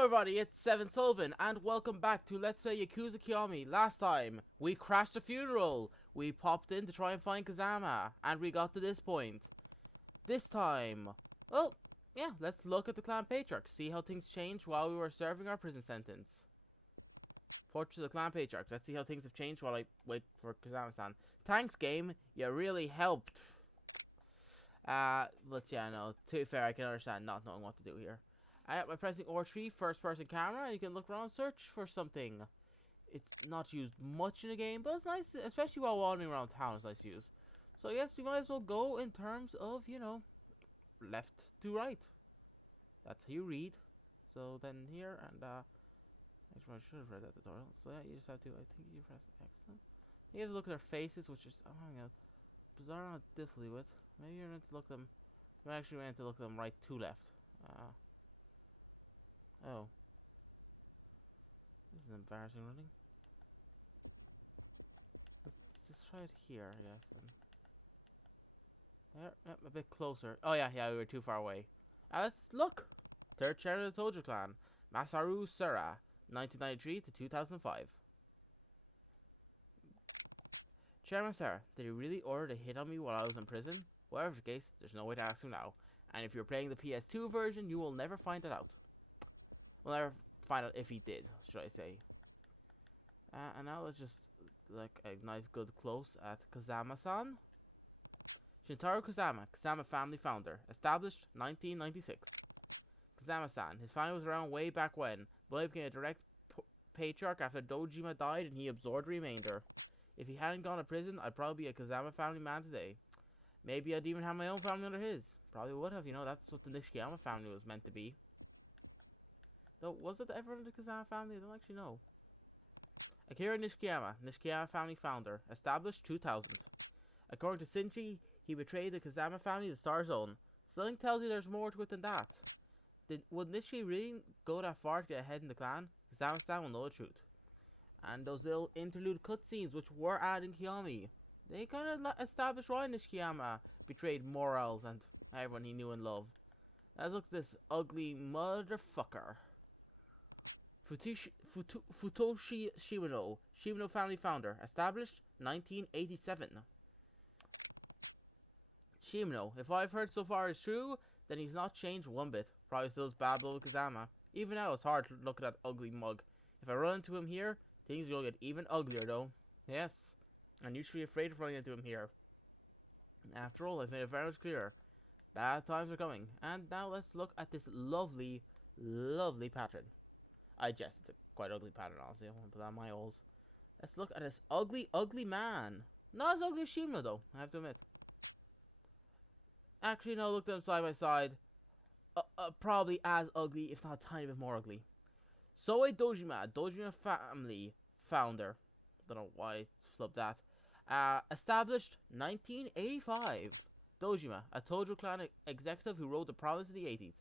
Hello everybody, it's Seven Sullivan, and welcome back to Let's Play Yakuza Kiwami. Last time, we crashed a funeral. We popped in to try and find Kazama, and we got to this point. This time, well, yeah, let's look at the clan patriarch, see how things changed while we were serving our prison sentence. Portrait of the clan patriarch, let's see how things have changed while I wait for Kazama-san. Thanks, game, you really helped. But yeah, no, to be fair, I can understand not knowing what to do here. By pressing R3, first person camera, you can look around and search for something. It's not used much in the game, but it's nice, especially while wandering around town, it's nice to use. So I guess we might as well go in terms of, left to right. That's how you read. So then here, and actually I should have read that tutorial. So yeah, you just have to, I think you press X. You have to look at their faces, which is, oh my god, bizarre not difficulty with. Maybe you're meant to look them, you're actually meant to look them right to left. Oh. This is embarrassing running. Let's just try it here, I guess. And there, yep, a bit closer. Oh yeah, we were too far away. Let's look. Third chairman of the Tojo clan, Masaru Sura, 1993 to 2005. Chairman Sura, did he really order to hit on me while I was in prison? Whatever the case, there's no way to ask him now. And if you're playing the PS2 version, you will never find it out. We'll never find out if he did, should I say. And now let's just look a nice good close at Kazama-san. Shintaro Kazama family founder, established 1996. Kazama-san, his family was around way back when, but he became a direct patriarch after Dojima died and he absorbed the remainder. If he hadn't gone to prison, I'd probably be a Kazama family man today. Maybe I'd even have my own family under his. Probably would have, that's what the Nishikiyama family was meant to be. Though, was it ever under the Kazama family? I don't actually know. Akira Nishikiyama family founder, established 2000. According to Shinji, he betrayed the Kazama family to Star Zone. Something tells you there's more to it than that. Would Nishi really go that far to get ahead in the clan? Kazama-san will know the truth. And those little interlude cutscenes which were added in Kiwami, they kind of established why Nishikiyama betrayed morals and everyone he knew and loved. Let's look at this ugly motherfucker. Futoshi Shimano family founder, established 1987. Shimano, if what I've heard so far is true, then he's not changed one bit. Probably still as bad blood with Kazama. Even now it's hard to look at that ugly mug. If I run into him here, things will get even uglier though. Yes, and you should be afraid of running into him here. After all, I've made it very much clear. Bad times are coming. And now let's look at this lovely, lovely pattern. I jest, it's a quite ugly pattern, honestly. I won't put on my holes. Let's look at this ugly, ugly man. Not as ugly as Shimano, though, I have to admit. Actually, no, look at them side by side. Probably as ugly, if not a tiny bit more ugly. Soe Dojima family founder. Don't know why I flipped that. Established 1985. Dojima, a Tojo clan executive who rode the province in the 80s.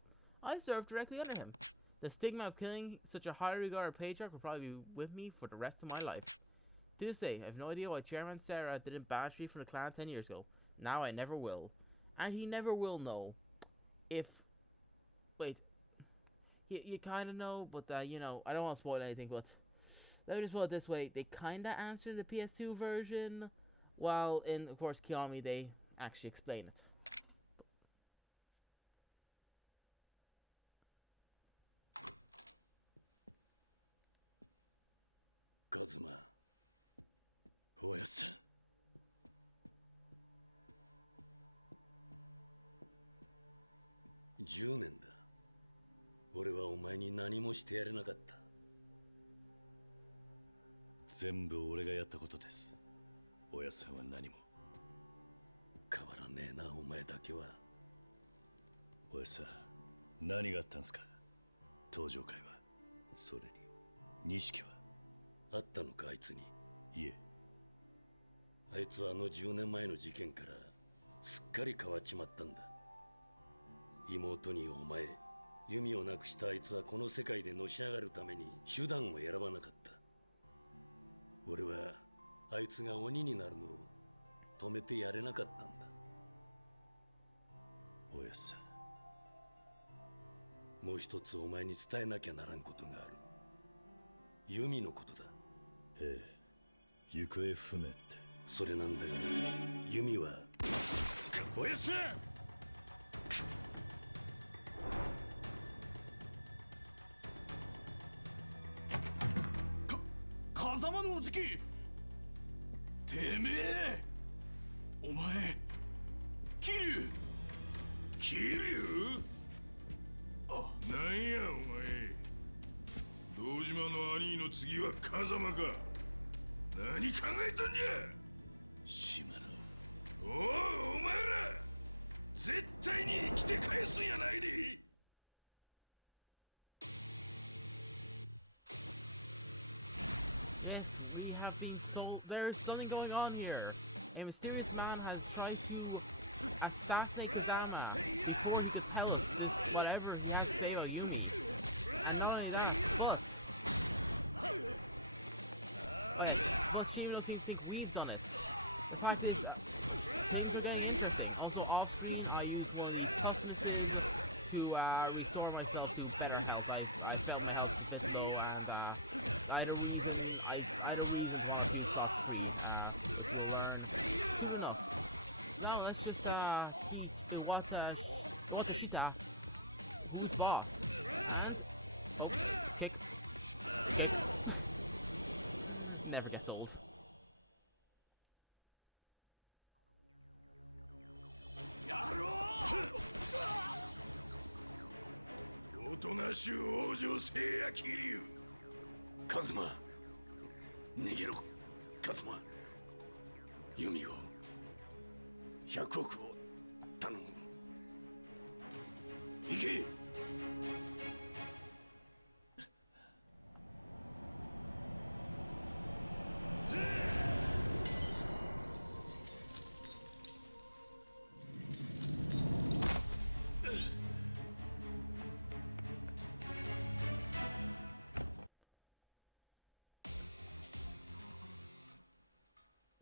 I served directly under him. The stigma of killing such a highly regarded patriarch will probably be with me for the rest of my life. To this day, I have no idea why Chairman Sarah didn't banish me from the clan 10 years ago. Now I never will. And he never will know. If... Wait. You kind of know, but, I don't want to spoil anything, but... Let me just put it this way. They kind of answer the PS2 version, while in, of course, Kiwami, they actually explain it. Yes, we have been told there's something going on here. A mysterious man has tried to assassinate Kazama before he could tell us this whatever he has to say about Yumi. And not only that, but oh yeah, but Shimano seems to think we've done it. The fact is, things are getting interesting. Also, off screen, I used one of the toughnesses to restore myself to better health. I felt my health was a bit low, and I had a reason. I had a reason to want a few slots free, which we'll learn soon enough. Now let's just teach Iwata Shita who's boss. And oh, kick, kick, never gets old.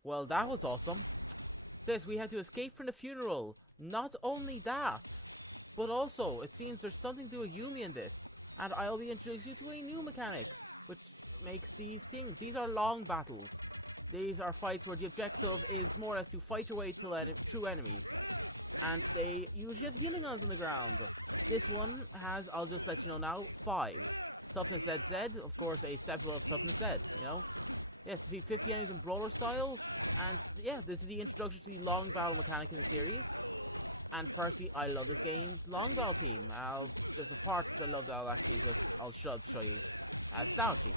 Well, that was awesome. Says we had to escape from the funeral. Not only that, but also it seems there's something to do with Yumi in this, and I'll be introducing you to a new mechanic, which makes these things. These are long battles. These are fights where the objective is more or less to fight your way through enemies, and they usually have healing items on the ground. This one has, I'll just let you know now, 5. Toughness ZZ, of course, a step above Toughness Z, you know? Yes, defeat 50 enemies in brawler style, and yeah, this is the introduction to the long battle mechanic in the series. And personally, I love this game's long battle theme. There's a part which I love that I'll show up to show you. It's now actually.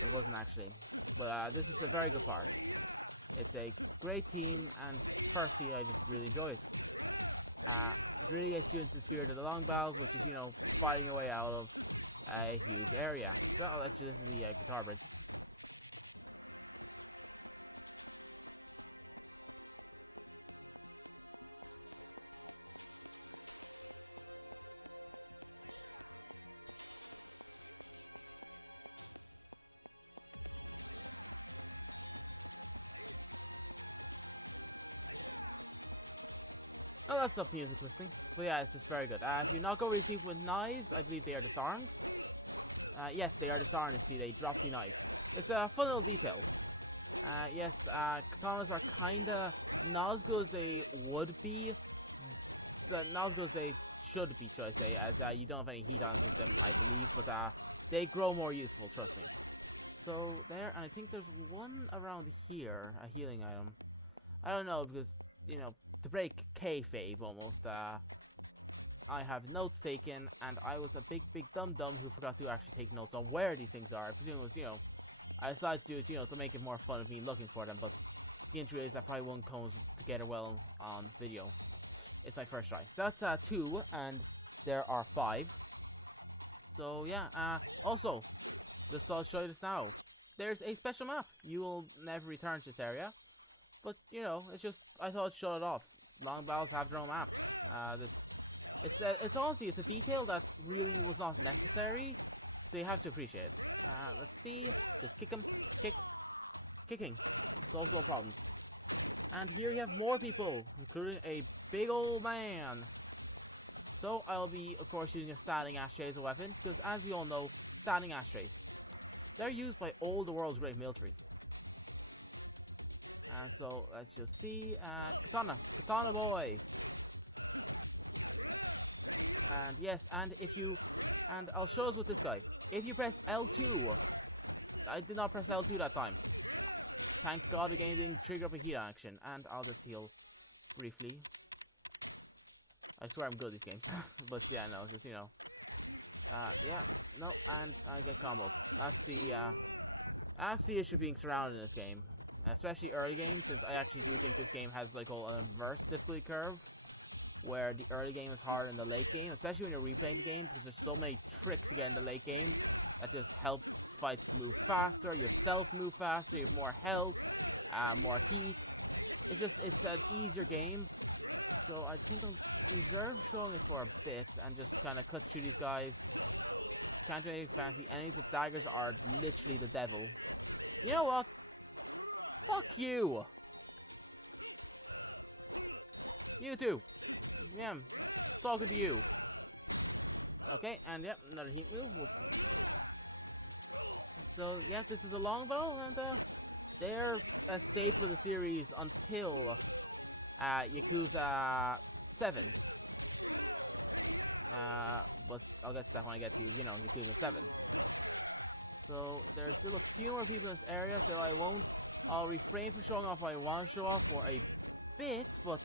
It wasn't actually. But this is a very good part. It's a great team, and personally, I just really enjoy it. Uh, it really gets you into the spirit of the long battles, which is, fighting your way out of a huge area. So I'll let you, this is the guitar bridge. Oh, that's stuff music listening. But yeah, it's just very good. If you knock over these people with knives, I believe they are disarmed. Yes, they are disarmed. You see, they drop the knife. It's a fun little detail. Yes, katanas are kinda not as good as they would be. Not as good as they should be, should I say, as you don't have any heat on with them, I believe, but they grow more useful, trust me. So there, and I think there's one around here, a healing item. I don't know, because, to break kayfabe almost, I have notes taken, and I was a big dum-dum who forgot to actually take notes on where these things are. I presume it was, I decided to do it, to make it more fun of me looking for them, but the issue is that probably won't come together well on video. It's my first try. So that's 2, and there are 5. So yeah, also, just thought I'd show you this now. There's a special map. You will never return to this area, but it's just I thought I'd show it off. Long battles have their own maps. It's honestly it's a detail that really was not necessary, so you have to appreciate it. Let's see, just kick him, kick, kicking. Solves all problems. And here you have more people, including a big old man. So I'll be, of course, using a standing ashtray as a weapon, because as we all know, standing ashtrays, they're used by all the world's great militaries. And so let's just see, Katana boy. And yes, and I'll show us with this guy. If you press L2, I did not press L2 that time. Thank God again didn't trigger up a heat action, and I'll just heal briefly. I swear I'm good at these games, but yeah, no, just yeah, no, and I get comboed. That's the issue being surrounded in this game. especially early game, since I actually do think this game has like an inverse difficulty curve, where the early game is harder than the late game, especially when you're replaying the game, because there's so many tricks you get in the late game that just help fight move faster, yourself move faster, you have more health, more heat. It's an easier game, so I think I'll reserve showing it for a bit and just kind of cut through these guys. Can't do anything fancy. Enemies with daggers are literally the devil. You know what? Fuck you! You too. Yeah, I'm talking to you. Okay, and yep, another heat move. So yeah, this is a longbow, and they're a staple of the series until Yakuza 7. But I'll get to that when I get to, Yakuza 7. So there's still a few more people in this area, so I'll refrain from showing off what I want to show off for a bit, but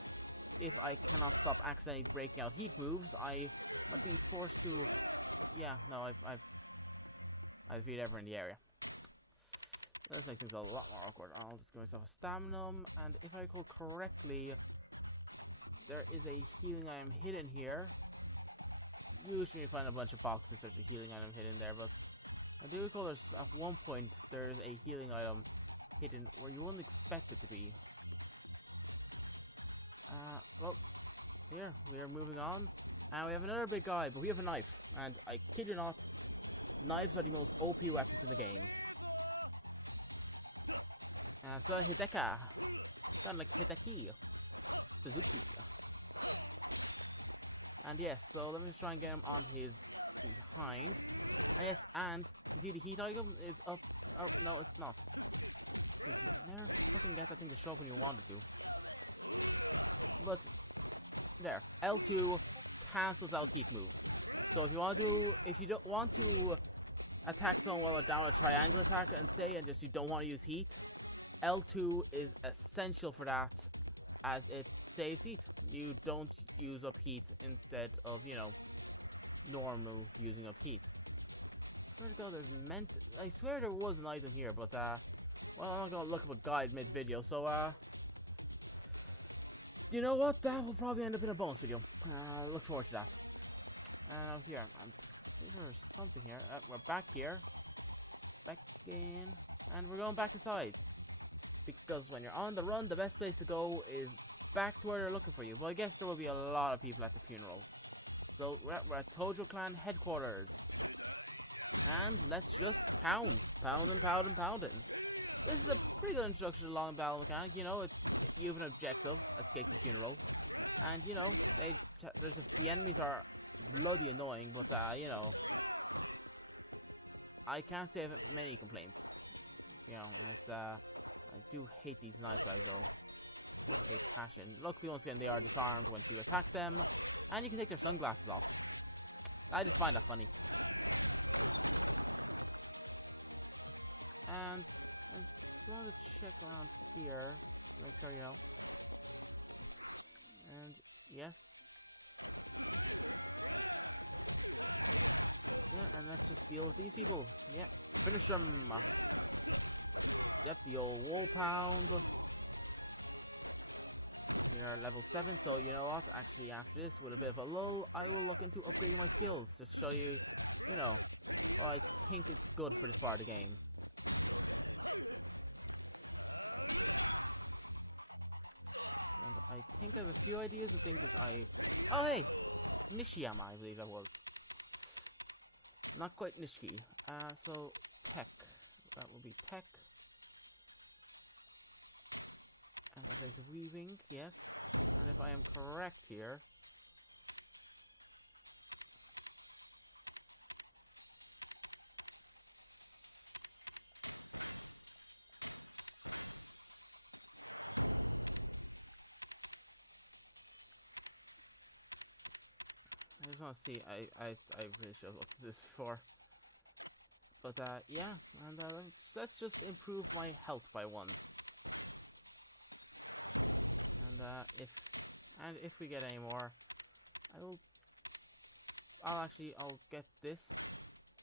if I cannot stop accidentally breaking out heat moves, I might be forced to, yeah, no, I've beat everyone in the area. This makes things a lot more awkward. I'll just give myself a stamina, and if I recall correctly, there is a healing item hidden here. Usually you find a bunch of boxes, there's a healing item hidden there, but I do recall at one point there's a healing item hidden where you wouldn't expect it to be. Well, here, we are moving on. And we have another big guy, but we have a knife. And I kid you not, knives are the most OP weapons in the game. So Hideka. Kind of like Hideki. Suzuki. And yes, so let me just try and get him on his behind. And yes, and you see the heat item is up. Oh, no, it's not. Because you can never fucking get that thing to show up when you want it to. But, there. L2 cancels out heat moves. So if you don't want to attack someone while down a triangle attack and you don't want to use heat, L2 is essential for that, as it saves heat. You don't use up heat instead of, normal using up heat. I swear to God, I swear there was an item here, but, well, I'm not gonna look up a guide mid-video, so, you know what? That will probably end up in a bonus video. Look forward to that. And here, I'm pretty sure there's something here. We're back here. Back in. And we're going back inside. Because when you're on the run, the best place to go is back to where they're looking for you. Well, I guess there will be a lot of people at the funeral. So, we're at Tojo Clan headquarters. And let's just pound. Pound and pound and pounding. This is a pretty good introduction to long battle mechanic. You have an objective, escape the funeral. And, the enemies are bloody annoying, but, I can't say I have many complaints. I do hate these knife guys, though. With a passion. Luckily, once again, they are disarmed once you attack them. And you can take their sunglasses off. I just find that funny. And I just want to check around here. Make sure, And, yes. Yeah, and let's just deal with these people. Yep. Finish them. Yep, the old wall pound. You're level 7, so you know what? Actually, after this, with a bit of a lull, I will look into upgrading my skills. Just show you, what I think is good for this part of the game. And I think I have a few ideas of things which Oh, hey! Nishiyama, I believe that was. Not quite Nishiki. So, tech. That will be tech. And effects of weaving, yes. And if I am correct here... I just want to see. I really should have looked at this before. But, yeah. And let's just improve my health by 1. And, if we get any more, I'll get this.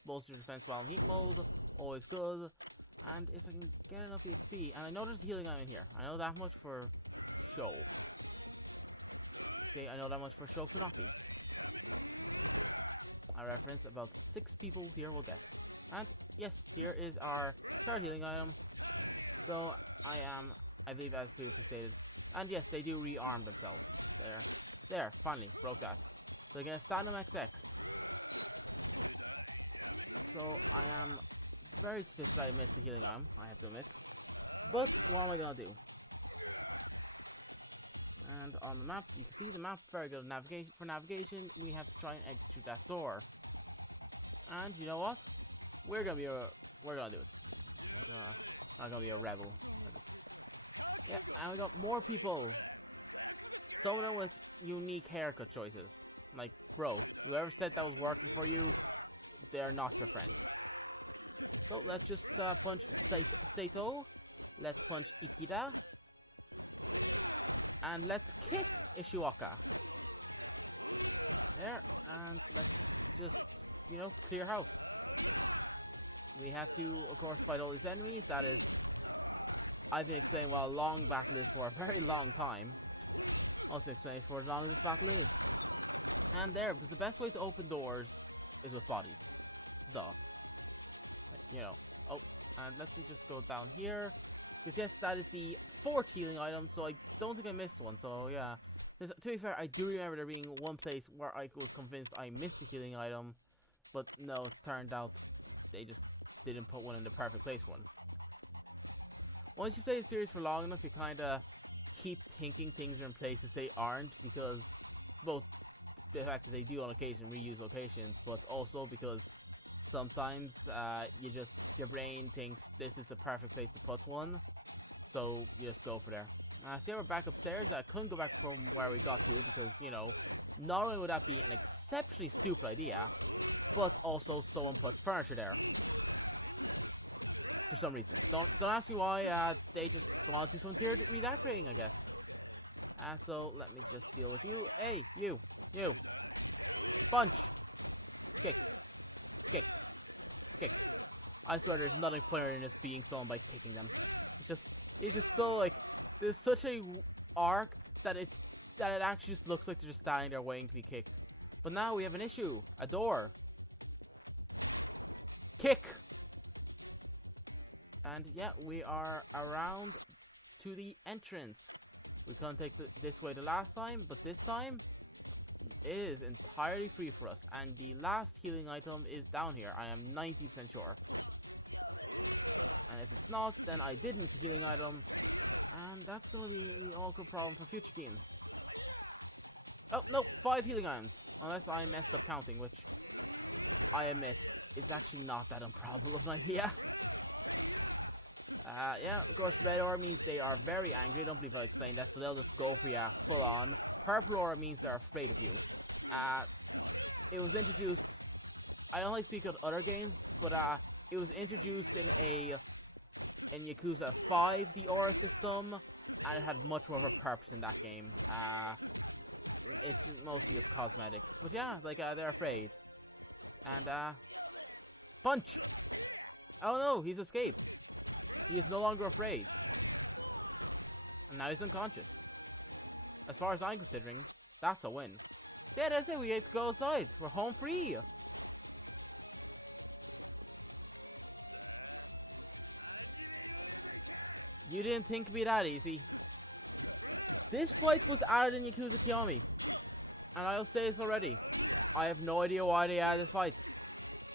Bolster defense while in heat mode. Always good. And if I can get enough XP, and I know there's a healing item in here. I know that much for show. See, I know that much for show Funaki. I reference about 6 people here will get. And yes, here is our third healing item. Though I believe as previously stated. And yes, they do rearm themselves. There, finally, broke that. So again, Statinum XX. So I am very suspicious that I missed the healing item, I have to admit. But what am I gonna do? And on the map, you can see the map very good navigation. For navigation, we have to try and exit through that door. And you know what? We're gonna do it. We're not gonna be a rebel. Yeah, and we got more people. Some of them with unique haircut choices. Like, bro, whoever said that was working for you, they're not your friend. So let's just punch Saito. Let's punch Ikeda. And let's kick Ishiwaka. There, and let's just, clear house. We have to, of course, fight all these enemies. That is, I've been explaining what a long battle is for a very long time. Also explaining for as long as this battle is. And there, because the best way to open doors is with bodies. Duh. Like, Oh, and let's just go down here. Because yes, that is the 4th healing item, so I don't think I missed one. So yeah. To be fair, I do remember there being one place where I was convinced I missed the healing item. But no, it turned out they just didn't put one in the perfect place for one. Once you play the series for long enough, you kind of keep thinking things are in places they aren't, because both the fact that they do on occasion reuse locations, but also because sometimes your brain thinks this is the perfect place to put one, so you just go for there. So we're back upstairs. I couldn't go back from where we got to because, not only would that be an exceptionally stupid idea, but also someone put furniture there. For some reason. Don't ask me why, they just want to do some interior redecorating, I guess. So let me just deal with you. Hey, you. Punch. Kick. I swear there's nothing funnier than just being someone by kicking them. It's just so, like, there's such a arc that it actually just looks like they're just standing there waiting to be kicked. But now we have an issue. A door. Kick! And yeah, we are around to the entrance. We couldn't take this way the last time, but this time it is entirely free for us. And the last healing item is down here. I am 90% sure. And if it's not, then I did miss a healing item. And that's going to be the awkward problem for future game. Oh, no, 5 healing items. Unless I messed up counting, which I admit is actually not that improbable of an idea. Yeah, of course, red aura means they are very angry. I don't believe I explained that, so they'll just go for you full on. Purple aura means they're afraid of you. It was introduced, I don't like speak of other games, but it was introduced in Yakuza 5, the aura system, and it had much more of a purpose in that game. It's mostly just cosmetic. But yeah, like, they're afraid. And, punch! Oh no, he's escaped. He is no longer afraid. And now he's unconscious. As far as I'm considering, that's a win. So yeah, that's it. We get to go outside. We're home free. You didn't think it'd be that easy. This fight was added in Yakuza Kiwami. And I'll say this already. I have no idea why they added this fight.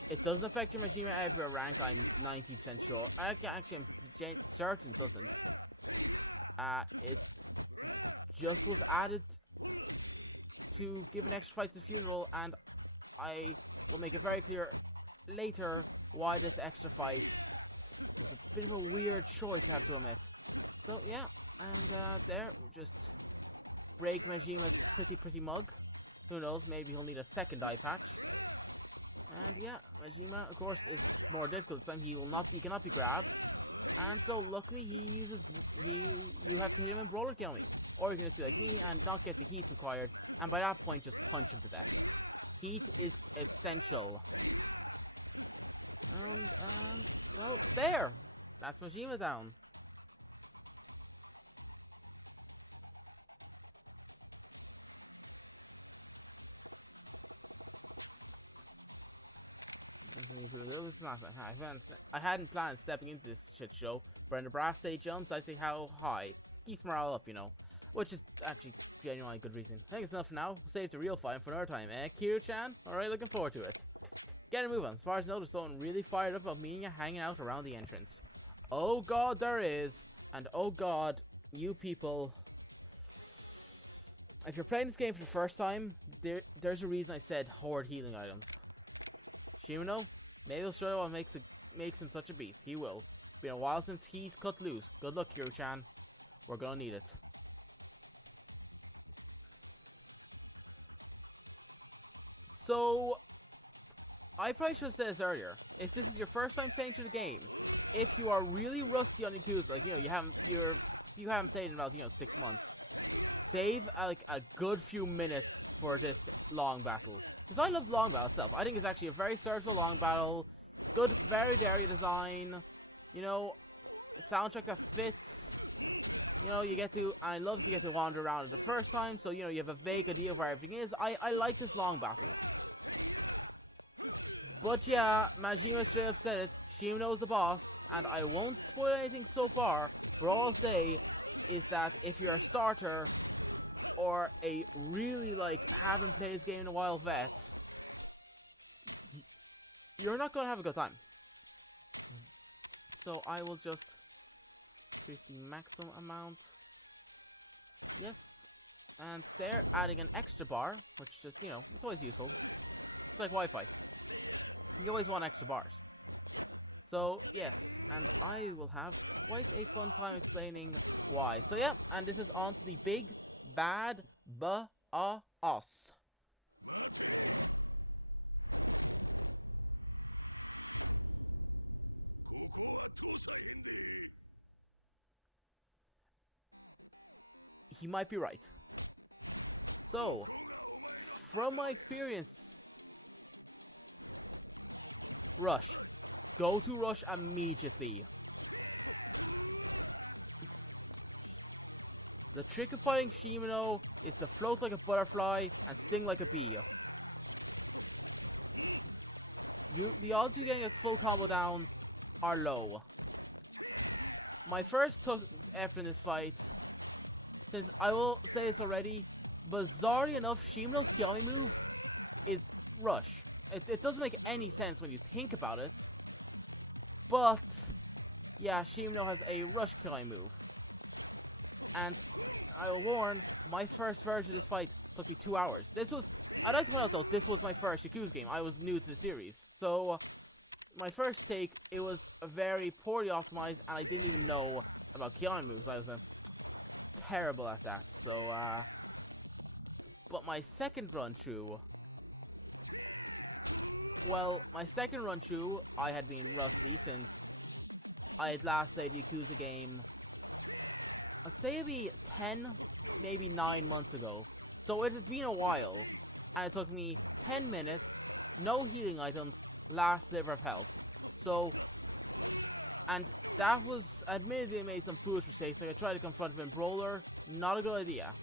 It doesn't affect your Majima every rank, I'm 90% sure. I'm certain it doesn't. It just was added to give an extra fight to the funeral, and I will make it very clear later why this extra fight was a bit of a weird choice, I have to admit. So yeah, and there, just break Majima's pretty mug. Who knows, maybe he'll need a second eye patch. And yeah, Majima, of course, is more difficult this time. He cannot be grabbed. And so, luckily, you have to hit him in Brawler Kiwami. Or you can just be like me and not get the heat required. And by that point, just punch him to death. Heat is essential. And, well, there! That's Majima down. It's not. I hadn't planned stepping into this shit show. Brenda Brass say jumps. I say how high. Keeps morale up, which is actually genuinely a good reason. I think it's enough for now. We'll save the real fight for another time, eh, Kiru-chan? Alright, looking forward to it. Get a move on. As far as I know, there's someone really fired up about meeting you hanging out around the entrance. Oh god, there is. And oh god, you people. If you're playing this game for the first time, there's a reason I said hoard healing items. Shimano, maybe he'll show you what makes him such a beast. He will. Been a while since he's cut loose. Good luck, Kiro-chan. We're gonna need it. So, I probably should have said this earlier. If this is your first time playing through the game, if you are really rusty on Yakuza, like you haven't played in about 6 months, save like a good few minutes for this long battle. Because I love long battle itself. I think it's actually a very serviceable long battle. Good, varied area design. Soundtrack that fits. You get to, and I love to get to wander around it the first time, so you have a vague idea of where everything is. I like this long battle. But yeah, Majima straight up said it. Shimano's the boss, and I won't spoil anything so far, but all I'll say is that if you're a starter or a really haven't played this game in a while vet, you're not gonna have a good time. So I will just increase the maximum amount. Yes, and they're adding an extra bar, which just it's always useful. It's like Wi-Fi. You always want extra bars. So yes, and I will have quite a fun time explaining why. So yeah, and this is on to the big bad boss. He might be right. So, from my experience, rush. Go to rush immediately. The trick of fighting Shimano is to float like a butterfly and sting like a bee. The odds you getting a full combo down are low. My first effort in this fight, since I will say this already, bizarrely enough, Shimano's Kiwami move is rush. It doesn't make any sense when you think about it. But, yeah, Shimano has a rush Kiwami move. And I will warn, my first version of this fight took me 2 hours. I'd like to point out though, this was my first Yakuza game. I was new to the series. So, my first take, it was very poorly optimized, and I didn't even know about Kiwami moves. I was terrible at that. So, but my second run through, I had been rusty since I had last played a Yakuza game, let's say it'd be 10, maybe 9 months ago. So it had been a while, and it took me 10 minutes, no healing items, last sliver of health. So, and that was, admittedly, I made some foolish mistakes. Like I tried to confront him in Brawler, not a good idea.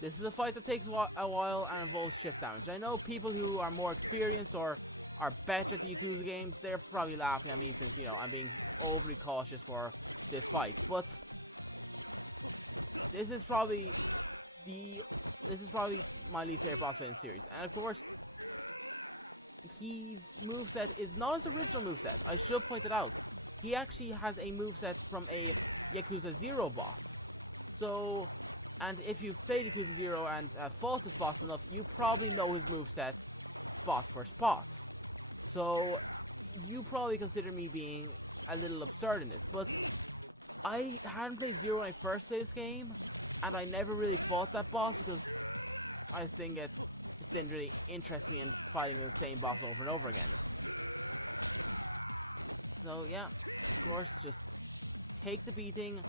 This is a fight that takes a while and involves chip damage. I know people who are more experienced or are better at the Yakuza games, they're probably laughing at me since, I'm being overly cautious for this fight. But this is probably my least favorite boss fight in the series. And of course, his moveset is not his original moveset. I should point it out. He actually has a moveset from a Yakuza 0 boss. So, and if you've played Yakuza 0 and fought this boss enough, you probably know his moveset spot for spot. So, you probably consider me being a little absurd in this, but I hadn't played 0 when I first played this game, and I never really fought that boss because I just think it just didn't really interest me in fighting the same boss over and over again. So yeah, of course, just take the beating,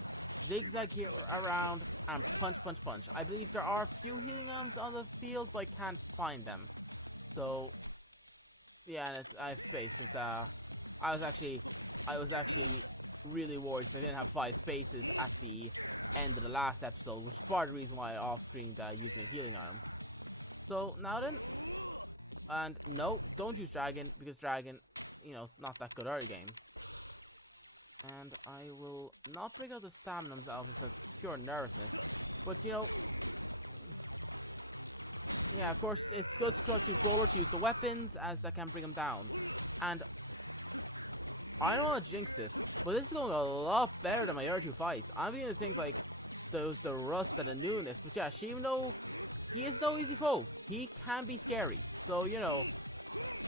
zigzag here around, and punch, punch, punch. I believe there are a few healing items on the field, but I can't find them. So yeah, and I have space. It's I was actually really worried they didn't have 5 spaces at the end of the last episode, which is part of the reason why I off-screened using a healing item. So now then, and no, don't use Dragon, because Dragon, you know, it's not that good early game. And I will not bring out the stamina out of pure nervousness. But, you know, yeah, of course, it's good to Brawler to use the weapons, as that can bring him down. And I don't want to jinx this, but this is going a lot better than my other 2 fights. I'm beginning to think, like, there's the rust and the newness. But yeah, Shimano, he is no easy foe. He can be scary. So, you know,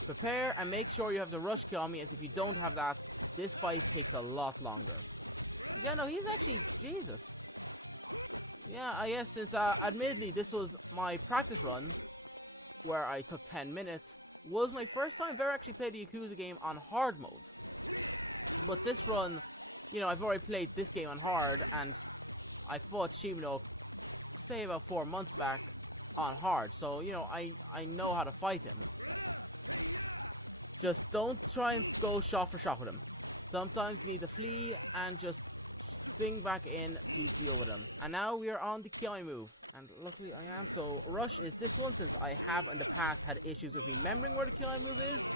prepare and make sure you have the rush Kiwami, as if you don't have that, this fight takes a lot longer. Yeah, no, he's actually, Jesus. Yeah, I guess since, admittedly, this was my practice run, where I took 10 minutes, was my first time I've ever actually played the Yakuza game on hard mode. But this run, you know, I've already played this game on hard, and I fought Shimano, say about 4 months back, on hard. So, you know, I know how to fight him. Just don't try and go shot for shot with him. Sometimes you need to flee and just sting back in to deal with him. And now we are on the Kiwami move. And luckily I am. So Rush is this one, since I have in the past had issues with remembering where the Kiwami move is.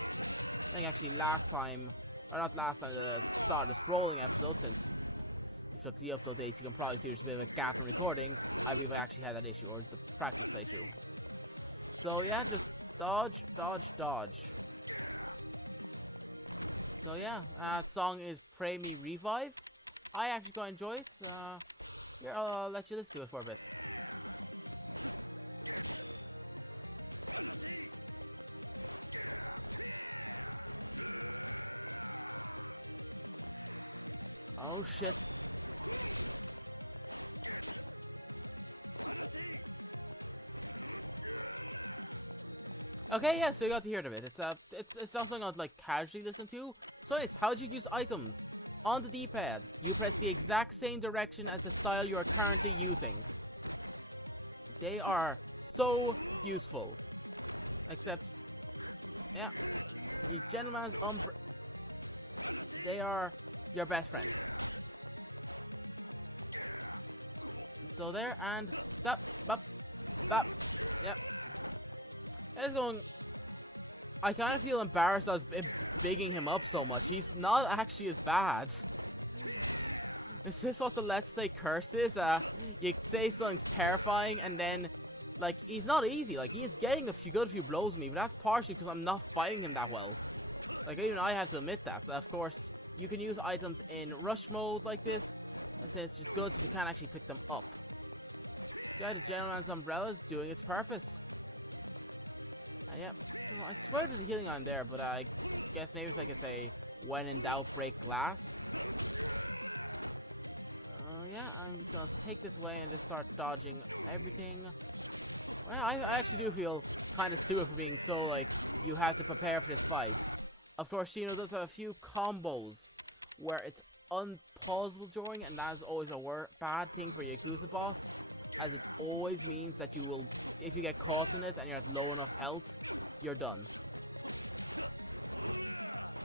I think actually last time, or not last time, the start of this brawling episode, since if you look at the upload dates, you can probably see there's a bit of a gap in recording. I believe I actually had that issue, or the practice playthrough. So yeah, just dodge, dodge, dodge. So yeah, song is Pray Me Revive. I actually quite enjoy it. Here, I'll let you listen to it for a bit. Oh shit. Okay, yeah, so you got to hear of it. It's not something I'd like casually listen to. So yes, how do you use items? On the D-pad, you press the exact same direction as the style you are currently using. They are so useful. Except, yeah, the gentleman's they are your best friend. So there, and that, bop, yep. It's going. I kind of feel embarrassed I was bigging him up so much. He's not actually as bad. Is this what the Let's Play curse is? You say something's terrifying, and then, like, he's not easy. Like, he is getting a few blows me, but that's partially because I'm not fighting him that well. Like, even I have to admit that. But of course, you can use items in rush mode like this, since it's just good since you can't actually pick them up. Yeah, the gentleman's umbrella is doing its purpose. Yeah, so I swear there's a healing on there, but I guess maybe it's like it's a when in doubt break glass. Yeah, I'm just gonna take this way and just start dodging everything. Well, I actually do feel kind of stupid for being so, like, you have to prepare for this fight. Of course, Shino does have a few combos where it's unpausable during, and that is always a bad thing for Yakuza boss, as it always means that you will, if you get caught in it and you're at low enough health, you're done.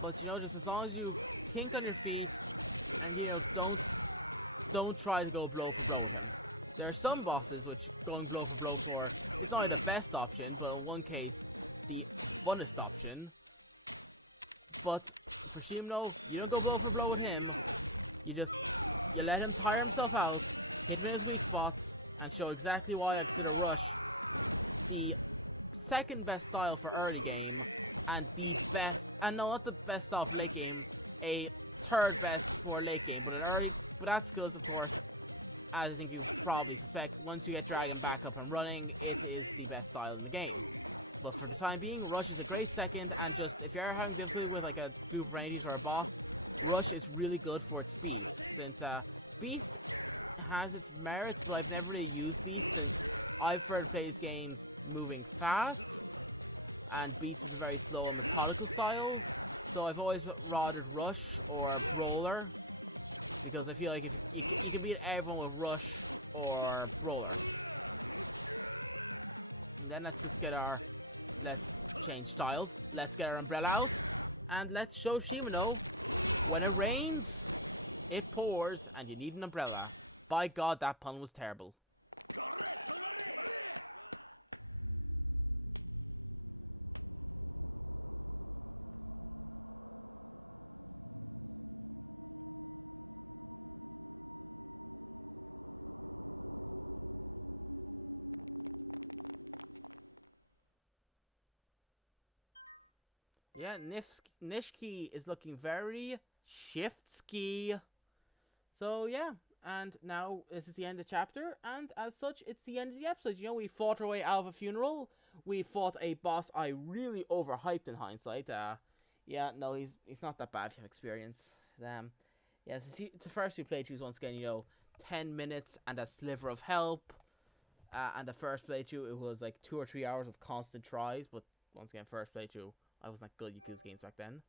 But, you know, just as long as you think on your feet, and, you know, don't try to go blow for blow with him. There are some bosses which going blow for blow for, it's not only the best option, but in one case, the funnest option. But for Shimno, you don't go blow for blow with him. You let him tire himself out, hit him in his weak spots, and show exactly why I consider Rush the second best style for early game, and the best, and no, not the best style for late game, a third best for late game, but that's because, of course, as I think you've probably suspect, once you get Dragon back up and running, it is the best style in the game. But for the time being, Rush is a great second, and just, if you're having difficulty with, like, a group of enemies or a boss, Rush is really good for its speed, since, Beast has its merits, but I've never really used Beast, since I prefer to play these games moving fast, and Beast is a very slow and methodical style, so I've always rathered Rush or Brawler, because I feel like if you can beat everyone with Rush or Brawler. And then let's change styles, let's get our umbrella out, and let's show Shimano when it rains, It pours and you need an umbrella. By God, that pun was terrible. Yeah, Nishiki is looking very shift ski. So yeah, and now this is the end of the chapter, and as such, it's the end of the episode. You know, we fought our way out of a funeral. We fought a boss I really overhyped in hindsight. Yeah, no, he's not that bad if you have experience. Yeah, it's the first two playthroughs once again. 10 minutes and a sliver of help. And the first playthrough, it was like 2 or 3 hours of constant tries. But once again, first playthrough, I was not good at Yakuza games back then.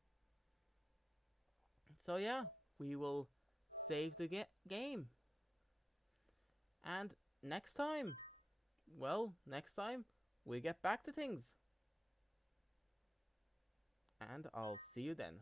So yeah, we will save the game. And next time, next time, we get back to things. And I'll see you then.